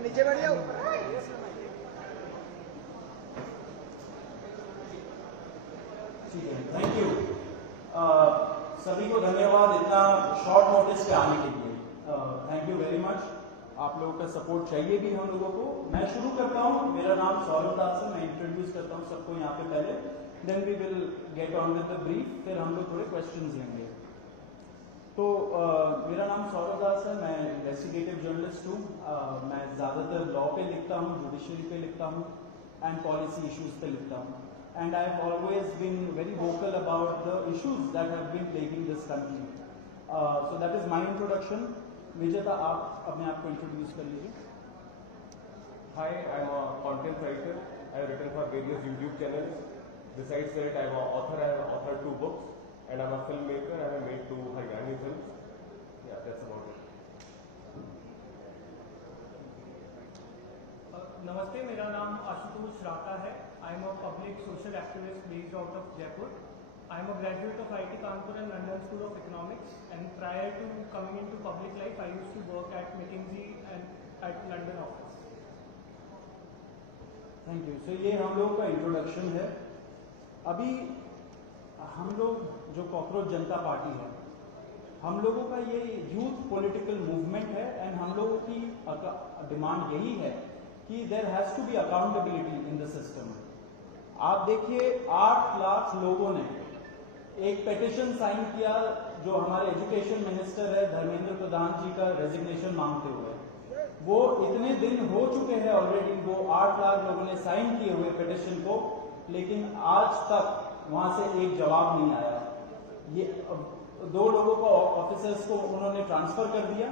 नीचे बैठ जाओ। ठीक है, थैंक यू। सभी को धन्यवाद इतना शॉर्ट नोटिस पे आने के लिए। Thank you very much. आप लोगों का सपोर्ट चाहिए भी हम लोगों को। मैं शुरू करता हूँ। मेरा नाम सौरभ दास है। मैं इंट्रोड्यूस करता हूँ सबको यहाँ पे पहले, then we will get on with the brief, फिर हम लोग थोड़े क्वेश्चंस लेंगे। तो मेरा नाम सौरभ दास है। मैं इन्वेस्टिगेटिव जर्नलिस्ट हूँ। मैं ज़्यादातर लॉ पे लिखता हूँ, जुडिशरी पे लिखता हूँ एंड पॉलिसी इश्यूज पे लिखता हूँ। And I have always been very vocal about the issues that have been plaguing this country. So that is my introduction. विजेता, आप अपने आप को इंट्रोड्यूस कर लीजिए। Hi, I am a content writer. I have written for various YouTube channels. Besides that, I am an author. I have authored 2 books, and I am a filmmaker. I have made 2 Haryani films. Yeah, that's about it. नमस्ते, मेरा नाम आशुतोष राका है। I am a public social activist based out of Jaipur. I am a graduate of IIT Kanpur and London School of Economics, and prior to coming into public life I used to work at McKinsey and at London office. Thank you. So ये हम लोगों का introduction है। अभी हम लोग जो cockroach जनता party है, हम लोगों का ये यूथ पॉलिटिकल मूवमेंट है एंड हम लोगों की डिमांड यही है कि there has to be accountability in the system. आप देखिए 8 लाख लोगों ने एक पेटिशन साइन किया जो हमारे एजुकेशन मिनिस्टर है धर्मेंद्र प्रधान जी का रेजिग्नेशन मांगते हुए। वो इतने दिन हो चुके हैं ऑलरेडी, वो 8 लाख लोगों ने साइन किए हुए पेटिशन को, लेकिन आज तक वहां से एक जवाब नहीं आया। ये 2 लोगों को ऑफिसर्स को उन्होंने ट्रांसफर कर दिया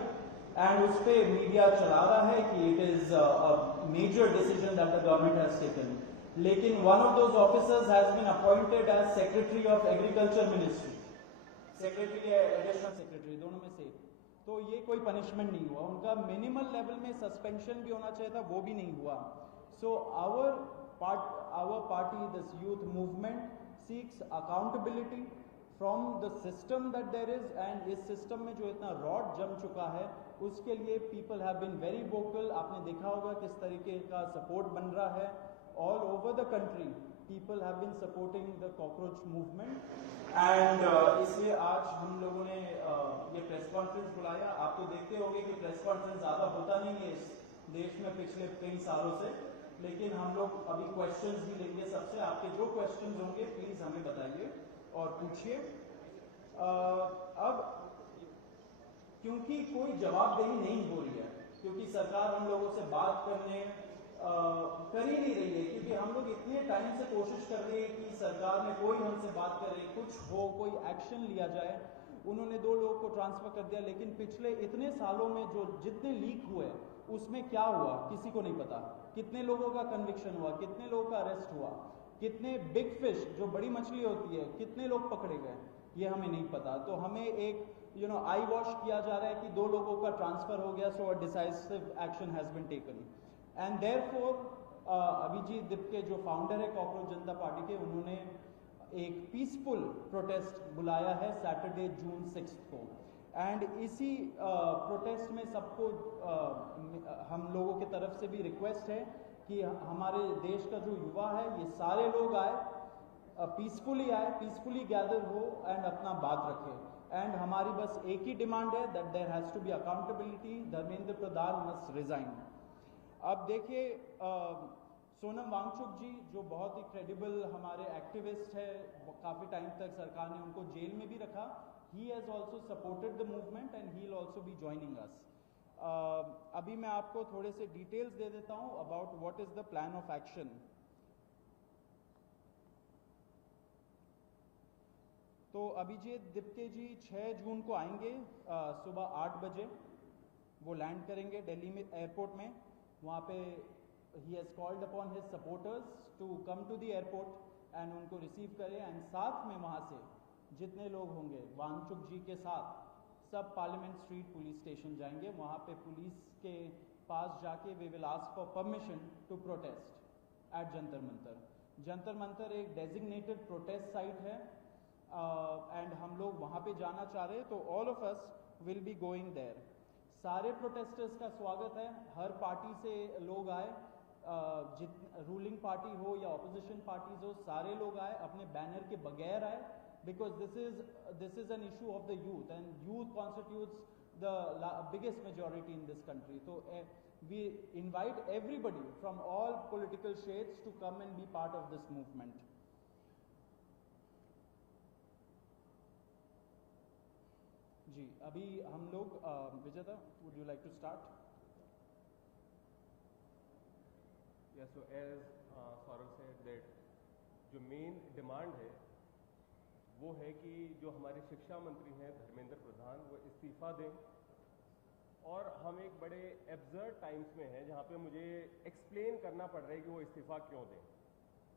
एंड उस पे मीडिया चला रहा है कि it is a major decision that the government has taken. लेकिन one of those officers has been appointed as secretary of agriculture ministry, secretary या एडिशनल सेक्रेटरी, दोनों में से। तो ये कोई पनिशमेंट नहीं हुआ उनका। मिनिमल लेवल में सस्पेंशन भी होना चाहिए था, वो भी नहीं हुआ। So our party, this youth movement seeks accountability from the system that there is, and इस सिस्टम में जो इतना रॉड जम चुका है उसके लिए people have been very vocal. आपने देखा होगा किस तरीके का सपोर्ट बन रहा है all over the country. People have been supporting the cockroach movement and इसलिए आज हम लोगों ने ये प्रेस कॉन्फ्रेंस बुलाया। आप तो देखते होंगे कि प्रेस कॉन्फ्रेंस ज़्यादा होता नहीं है इस देश में पिछले कई सालों से, लेकिन हम लोग अभी क्वेश्चंस भी लेंगे सबसे। आपके जो क्वेश्चंस होंगे प्लीज हमें बताइए और पूछिए। अब क्योंकि कोई जवाबदेही नहीं हो रही है, क्योंकि सरकार हम लोगों से बात करने कर ही नहीं रही है, क्योंकि हम लोग इतने टाइम से कोशिश कर रहे हैं कि सरकार में कोई हमसे बात करे, कुछ हो, कोई एक्शन लिया जाए। उन्होंने 2 लोगों को ट्रांसफर कर दिया, लेकिन पिछले इतने सालों में जो जितने लीक हुए उसमें क्या हुआ किसी को नहीं पता। कितने लोगों का कन्विक्शन हुआ, कितने लोगों का अरेस्ट हुआ, कितने बिग फिश जो बड़ी मछली होती है कितने लोग पकड़े गए, ये हमें नहीं पता। तो हमें एक आई वॉश किया जा रहा है कि 2 लोगों का ट्रांसफर हो गया, so a decisive action has been taken. And therefore Abhijit Dipke जो फाउंडर है कॉकरोच जनता पार्टी के, उन्होंने एक पीसफुल प्रोटेस्ट बुलाया है सैटरडे जून 6 को। एंड इसी प्रोटेस्ट में सबको हम लोगों की तरफ से भी रिक्वेस्ट है कि हमारे देश का जो युवा है ये सारे लोग आए, पीसफुली आए, पीसफुली गैदर हो एंड अपना बात रखे। एंड हमारी बस एक ही डिमांड है that there has to be accountability, Dharmendra Pradhan must resign. अब देखिए सोनम वांगचुक जी जो बहुत ही क्रेडिबल हमारे एक्टिविस्ट है, काफ़ी टाइम तक सरकार ने उनको जेल में भी रखा। He has also supported the movement and he will also be joining us. अभी मैं आपको थोड़े से डिटेल्स दे देता हूँ about what is the plan of action. तो अभिजीत दिपके जी 6 जून को आएंगे सुबह 8 बजे। वो लैंड करेंगे दिल्ली में एयरपोर्ट में। वहाँ पे ही has called upon his supporters to come to the airport and उनको रिसीव करें। एंड साथ में वहाँ से जितने लोग होंगे वांगचुक जी के साथ सब पार्लियामेंट स्ट्रीट पुलिस स्टेशन जाएंगे। वहाँ पे पुलिस के पास जाके we will ask for permission to protest at Jantar Mantar. Jantar Mantar एक डेजिग्नेटेड प्रोटेस्ट साइट है एंड हम लोग वहाँ पे जाना चाह रहे हैं, तो all of us will be going there. सारे प्रोटेस्टर्स का स्वागत है, हर पार्टी से लोग आए, रूलिंग पार्टी हो या ऑपोजिशन पार्टीज हो, सारे लोग आए, अपने बैनर के बगैर आए, because this is an issue of the youth and youth constitutes the biggest majority in this country. So we invite everybody from all political shades to come and be part of this movement. जी, अभी हम लोग विजेता, would you like to start? Yeah, so as Saurav said that जो main demand है वो है कि जो हमारे शिक्षा मंत्री हैं धर्मेंद्र प्रधान वो इस्तीफा दें, और हम एक बड़े एब्सर्ड टाइम्स में हैं जहाँ पे मुझे एक्सप्लेन करना पड़ रहा है कि वो इस्तीफा क्यों दें,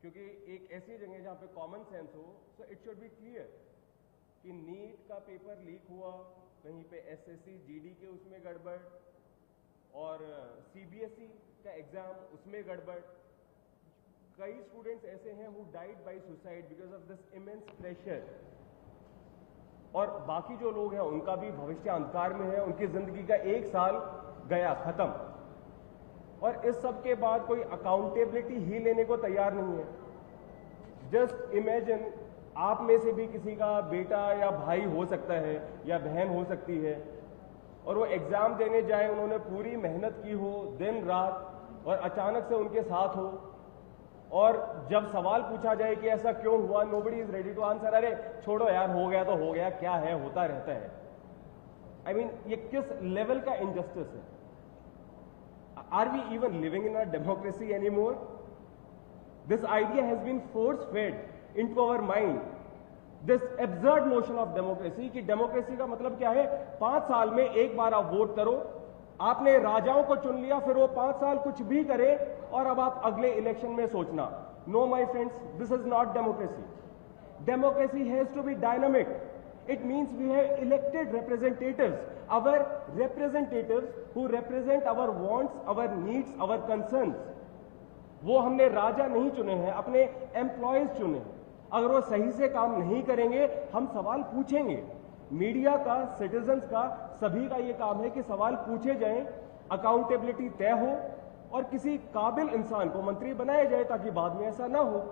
क्योंकि एक ऐसी जगह जहाँ पे कॉमन सेंस हो, so it should be clear कि नीट का पेपर लीक हुआ, कहीं पे एसएससी जीडी के उसमें गड़बड़, और सीबीएसई का एग्जाम उसमें गड़बड़। कई स्टूडेंट्स ऐसे हैं who died by suicide because of this immense pressure, और बाकी जो लोग हैं उनका भी भविष्य अंधकार में है, उनकी जिंदगी का 1 साल गया खत्म, और इस सब के बाद कोई अकाउंटेबिलिटी ही लेने को तैयार नहीं है। जस्ट इमेजिन, आप में से भी किसी का बेटा या भाई हो सकता है या बहन हो सकती है, और वो एग्जाम देने जाए, उन्होंने पूरी मेहनत की हो दिन रात, और अचानक से उनके साथ हो, और जब सवाल पूछा जाए कि ऐसा क्यों हुआ, nobody is ready to answer, अरे छोड़ो यार, हो गया तो हो गया, क्या है, होता रहता है। आई मीन ये किस लेवल का इनजस्टिस है? Are we even living in a democracy any more? This idea has been force fed in to our mind, this absurd notion of democracy, कि डेमोक्रेसी का मतलब क्या है, 5 साल में एक बार आप वोट करो, आपने राजाओं को चुन लिया, फिर वो 5 साल कुछ भी करे, और अब आप अगले इलेक्शन में सोचना। No my friends, this is not democracy. Democracy has to be dynamic. It means we have elected representatives, our representatives who represent our wants, our needs, our concerns. वो हमने राजा नहीं चुने हैं, अपने एम्प्लॉयज चुने हैं। अगर वो सही से काम नहीं करेंगे, हम सवाल पूछेंगे। मीडिया का, सिटीजन्स का, सभी का ये काम है कि सवाल पूछे जाएं, अकाउंटेबिलिटी तय हो, और किसी काबिल इंसान को मंत्री बनाया जाए ताकि बाद में ऐसा ना हो।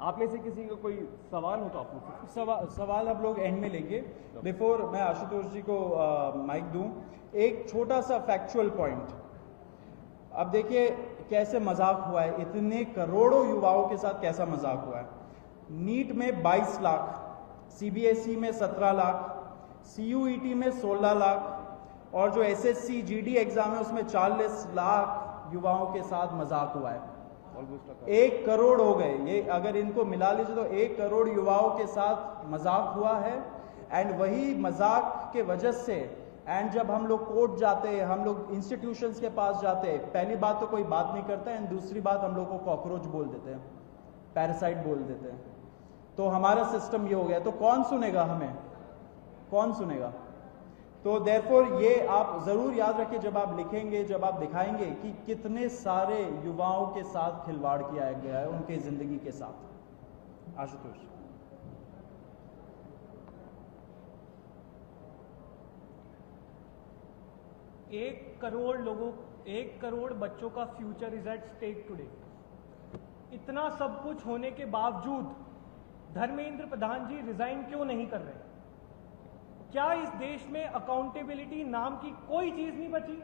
आप में से किसी का कोई सवाल हो तो आप पूछिए। सवाल अब लोग एंड में लेंगे। बिफोर मैं आशुतोष जी को माइक दूं, एक छोटा सा फैक्चुअल पॉइंट। अब देखिए कैसे मजाक हुआ है, इतने करोड़ों युवाओं के साथ कैसा मजाक हुआ है। नीट में 22 लाख, सीबीएसई में 17 लाख, सीयूईटी में 16 लाख, और जो एसएससी जीडी एग्जाम है उसमें 40 लाख युवाओं के साथ मजाक हुआ है। 1 करोड़ हो गए ये, अगर इनको मिला लीजिए तो 1 करोड़ युवाओं के साथ मजाक हुआ है। एंड वही मजाक के वजह से, एंड जब हम लोग कोर्ट जाते हैं, हम लोग इंस्टीट्यूशंस के पास जाते हैं, पहली बात तो कोई बात नहीं करता है, एंड दूसरी बात हम लोग को कॉकरोच बोल देते हैं, पैरासाइट बोल देते हैं। तो हमारा सिस्टम ये हो गया, तो कौन सुनेगा हमें, कौन सुनेगा? तो देयरफॉर ये आप जरूर याद रखिए जब आप लिखेंगे, जब आप दिखाएंगे कि कितने सारे युवाओं के साथ खिलवाड़ किया गया है, उनके जिंदगी के साथ। आशुतोष। एक करोड़ बच्चों का future is at stake today. इतना सब कुछ होने के बावजूद धर्मेंद्र प्रधान जी रिजाइन क्यों नहीं कर रहे? क्या इस देश में अकाउंटेबिलिटी नाम की कोई चीज नहीं बची?